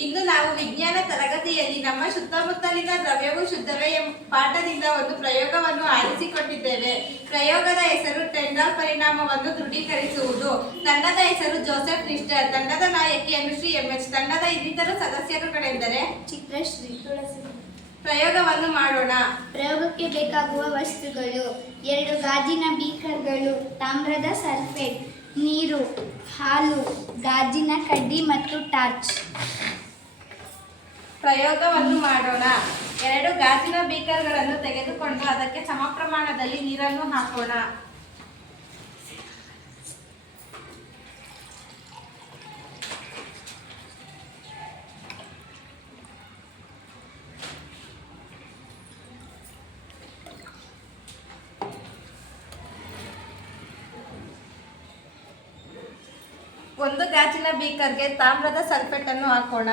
ಇಂದು ನಾವು ವಿಜ್ಞಾನ ತರಗತಿಯಲ್ಲಿ ನಮ್ಮ ಸುತ್ತಮುತ್ತಲಿನ ದ್ರವ್ಯವು ಶುದ್ಧವೇ ಎಂಬ ಪಾಠದಿಂದ ಒಂದು ಪ್ರಯೋಗವನ್ನು ಆರಿಸಿಕೊಂಡಿದ್ದೇವೆ. ಪ್ರಯೋಗದ ಹೆಸರು ಟೆಂಡರ್ ಪರಿಣಾಮವನ್ನು ದೃಢೀಕರಿಸುವುದು. ತಂಡದ ಹೆಸರು ಜೋಸೆಫ್ ನಿಷ್ಠರ್ ತಂಡದ ನಾಯಕಿ ಅನುಶ್ರೀ ಎಂಎಚ್. ತಂಡದ ಇನ್ನಿತರ ಸದಸ್ಯರುಗಳೆಂದರೆ? ಚಿತ್ರಶ್ರೀ ತುಳಸಿ. ಪ್ರಯೋಗವನ್ನು ಮಾಡೋಣ. ಪ್ರಯೋಗಕ್ಕೆ ಬೇಕಾಗುವ ವಸ್ತುಗಳು. ಎರಡು ಗಾಜಿನ ಬೀಕರ್ಗಳು. ತಾಮ್ರದ ಸಲ್ಫೇಟ್. ನೀರು ಹಾಲು ಗಾಜಿನ ಕಡ್ಡಿ ಮತ್ತು ಟಾರ್ಚ್. ಪ್ರಯೋಗವನ್ನು ಮಾಡೋಣ. ಎರಡು ಗಾಜಿನ ಬೀಕರ್ಗಳನ್ನು ತೆಗೆದುಕೊಂಡು ಅದಕ್ಕೆ ಸಮ ಪ್ರಮಾಣದಲ್ಲಿ ನೀರನ್ನು ಹಾಕೋಣ. ಒಂದು ಗಾಜಿನ ಬೀಕರ್ಗೆ ತಾಮ್ರದ ಸಲ್ಫೇಟ್ ಅನ್ನು ಹಾಕೋಣ.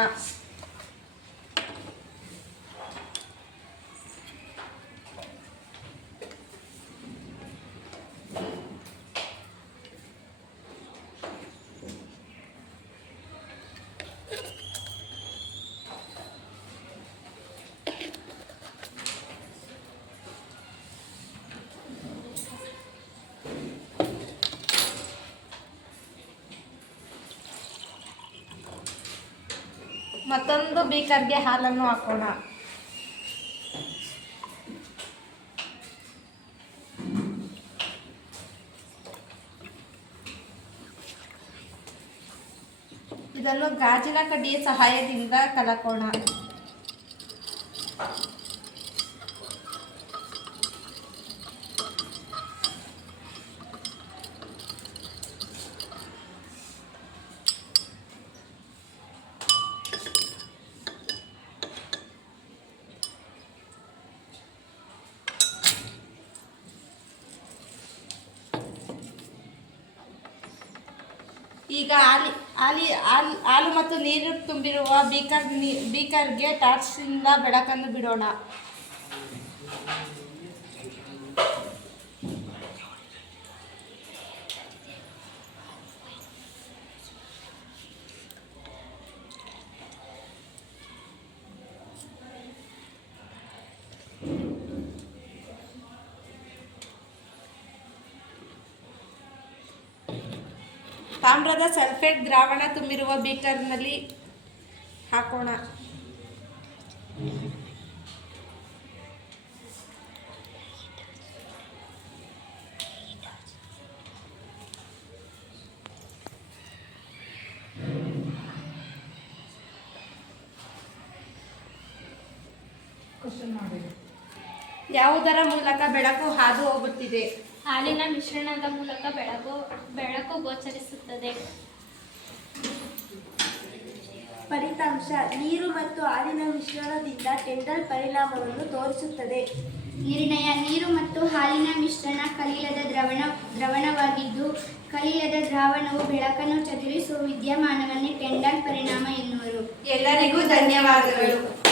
ಮತ್ತೊಂದು ಬೀಕರ್ಗೆ ಹಾಲನ್ನು ಹಾಕೋಣ. ಇದನ್ನು ಗಾಜಿನ ಕಡ್ಡಿಯ ಸಹಾಯದಿಂದ ಕಲಕೋಣ. ಈಗ ಆಲಿ ಆಲಿ ಹಾಲು ಹಾಲು ಮತ್ತು ನೀರು ತುಂಬಿರುವ ಬೀಕರ್ ನೀ ಬೀಕರ್ಗೆ ಟಾರ್ಚ್ನಿಂದ ಬೆಳಕನ್ನು ಬಿಡೋಣ. ತಾಮ್ರದ ಸಲ್ಫೇಟ್ ದ್ರಾವಣ ತುಂಬಿರುವ ಬೀಕರ್ನಲ್ಲಿ ಹಾಕೋಣ. ಯಾವುದರ ಮೂಲಕ ಬೆಳಕು ಹಾದು ಹೋಗುತ್ತಿದೆ? ಹಾಲಿನ ಮಿಶ್ರಣದ ಮೂಲಕ ಬೆಳಕು ಬೆಳಕು ಗೋಚರಿಸುತ್ತದೆ. ಫಲಿತಾಂಶ ನೀರು ಮತ್ತು ಹಾಲಿನ ಮಿಶ್ರಣದಿಂದ ಟೆಂಡಲ್ ಪರಿಣಾಮವನ್ನು ತೋರಿಸುತ್ತದೆ. ನಿರ್ಣಯ ನೀರು ಮತ್ತು ಹಾಲಿನ ಮಿಶ್ರಣ ಕಲಿಲದ ದ್ರವಣ ದ್ರವಣವಾಗಿದ್ದು ಕಲಿಲದ ದ್ರಾವಣವು ಬೆಳಕನ್ನು ಚದುರಿಸುವ ವಿದ್ಯಮಾನವನ್ನೇ ಟೆಂಡಲ್ ಪರಿಣಾಮ ಎನ್ನುವರು. ಎಲ್ಲರಿಗೂ ಧನ್ಯವಾದಗಳು.